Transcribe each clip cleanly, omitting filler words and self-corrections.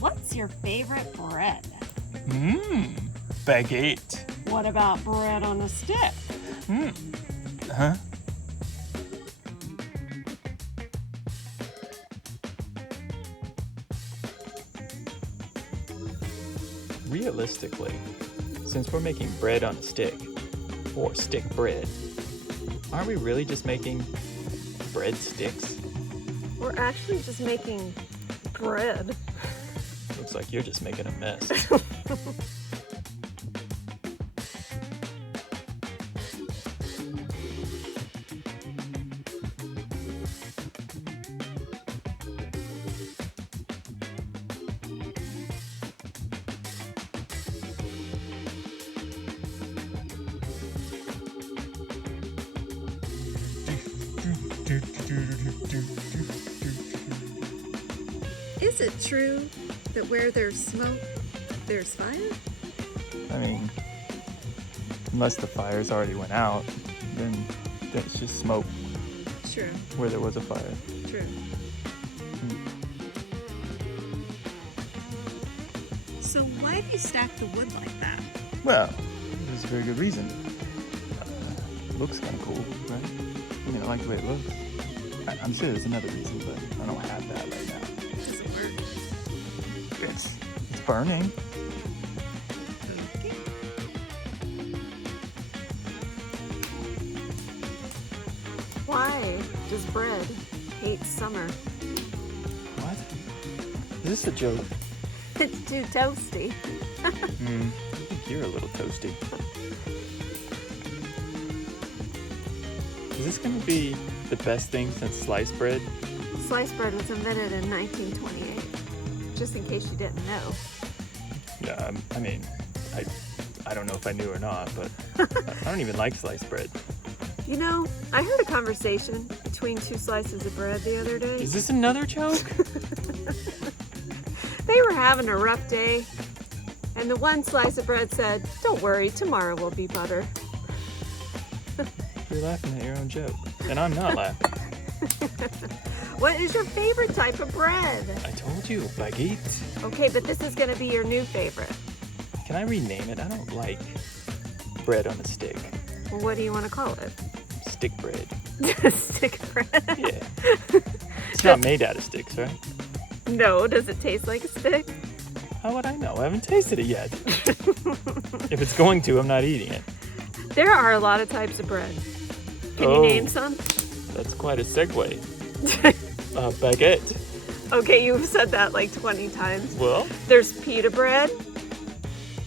What's your favorite bread? Baguette. What about bread on a stick? Huh? Realistically, since we're making bread on a stick, or stick bread, aren't we really just making bread sticks? We're actually just making bread. Looks like you're just making a mess. Is it true that where there's smoke, there's fire? I mean, unless the fires already went out, then it's just smoke True, where there was a fire. true. So why do you stack the wood like that? Well, there's a very good reason. Looks kind of cool, right? I mean, I like the way it looks. I'm sure there's another reason, but I don't have that right now. Does it work? It's burning. Okay. Why does bread hate summer? What? Is this a joke? It's too toasty. I think you're a little toasty. Is this going to be the best thing since sliced bread? Sliced bread was invented in 1928. Just in case you didn't know. Yeah, I mean, I don't know if I knew or not, but I don't even like sliced bread. You know, I heard a conversation between two slices of bread the other day. Is this another joke? They were having a rough day, and the one slice of bread said, "Don't worry, tomorrow will be butter." You're laughing at your own joke, and I'm not laughing. What is your favorite type of bread? I told you, baguette. Okay, but this is going to be your new favorite. Can I rename it? I don't like bread on a stick. Well, what do you want to call it? Stick bread. Stick bread? Yeah. It's not made out of sticks, right? No, does it taste like a stick? How would I know? I haven't tasted it yet. If it's going to, I'm not eating it. There are a lot of types of bread. Can you name some? That's quite a segue. Baguette. Okay, you've said that like 20 times. Well, There's pita bread.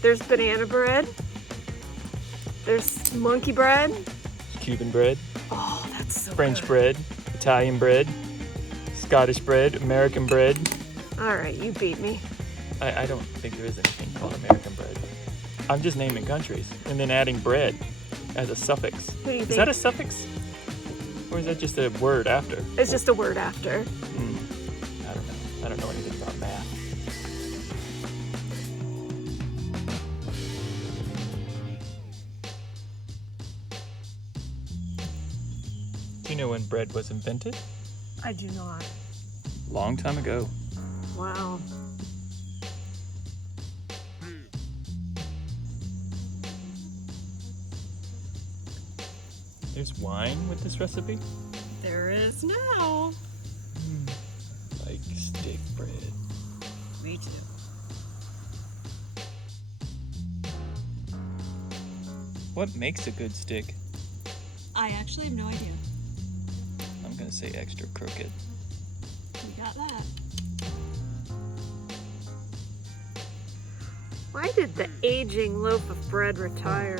There's banana bread. There's monkey bread. Cuban bread, Oh, that's so French good. bread, Italian bread, Scottish bread, American bread. All right, you beat me. I don't think there is anything called American bread. I'm just naming countries and then adding bread as a suffix. Who do you Is think? that a suffix? Or is that just a word after? It's just a word after. I don't know. I don't know anything about math. Do you know when bread was invented? I do not. Long time ago. Wow. There's wine with this recipe? There is now. Like stick bread. Me too. What makes a good stick? I actually have no idea. I'm gonna say extra crooked. You got that. Why did the aging loaf of bread retire?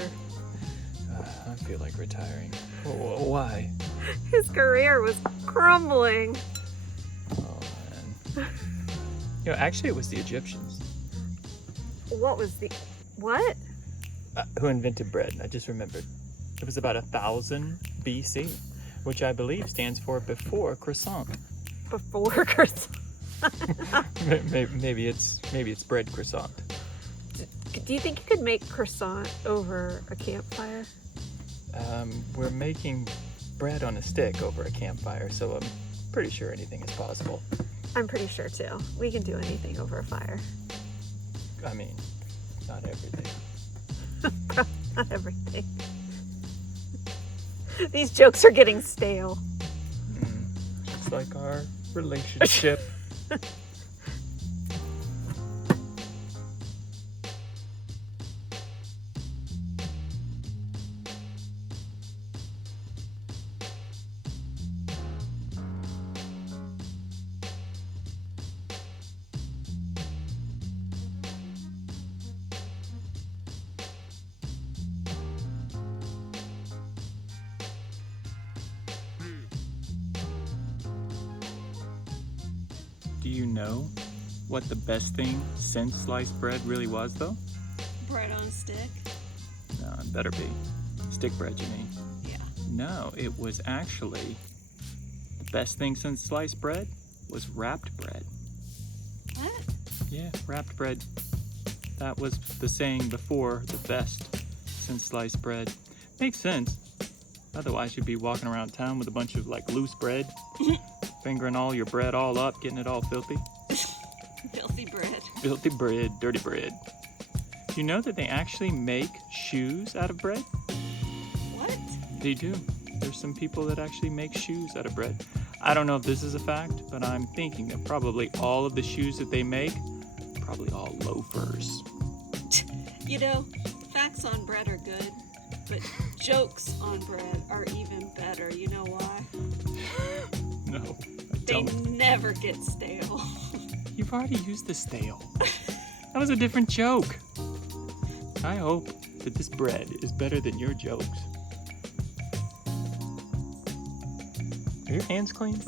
I feel like retiring. Why? His career was crumbling. Oh man. Actually it was the Egyptians What was the... What? who invented bread. I just remembered. It was about 1000 BC, which I believe stands for before croissant. Before croissant. Maybe it's bread croissant. Do you think you could make croissant over a campfire? We're making bread on a stick over a campfire, so I'm pretty sure anything is possible. I'm pretty sure too. We can do anything over a fire. I mean, not everything. Not everything. These jokes are getting stale. Just like our relationship. Do you know what the best thing since sliced bread really was, though? Bread on a stick? No, it better be. Stick bread, you mean? Yeah. No, it was actually the best thing since sliced bread was wrapped bread. What? Yeah, wrapped bread. That was the saying before the best since sliced bread. Makes sense. Otherwise, you'd be walking around town with a bunch of like loose bread, fingering all your bread all up, getting it all filthy. Filthy bread. Filthy bread, dirty bread. Do you know that they actually make shoes out of bread? What? They do. There's some people that actually make shoes out of bread. I don't know if this is a fact, but I'm thinking that probably all of the shoes that they make, probably all loafers. You know, facts on bread are good, but jokes on bread are even better. You know why? No, I They don't. never get stale. You've already used the stale. That was a different joke. I hope that this bread is better than your jokes. Are your hands clean?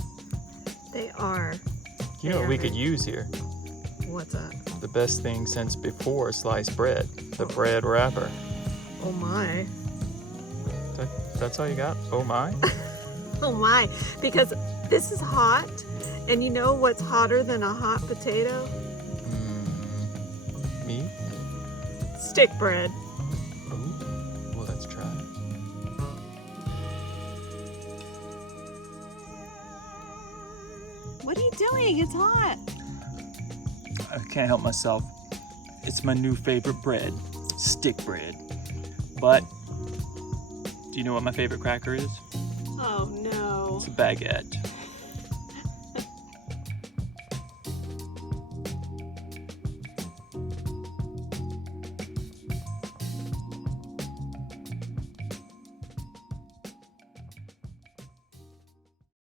They are. You know what we could use here? What's that? The best thing since before sliced bread. The bread wrapper. Oh my. That's all you got? Oh my? Oh my. Because this is hot. And you know what's hotter than a hot potato? Me? Stick bread. Ooh. Well, let's try. What are you doing? It's hot. I can't help myself. It's my new favorite bread. Stick bread. But, do you know what my favorite cracker is? Oh no. It's a baguette.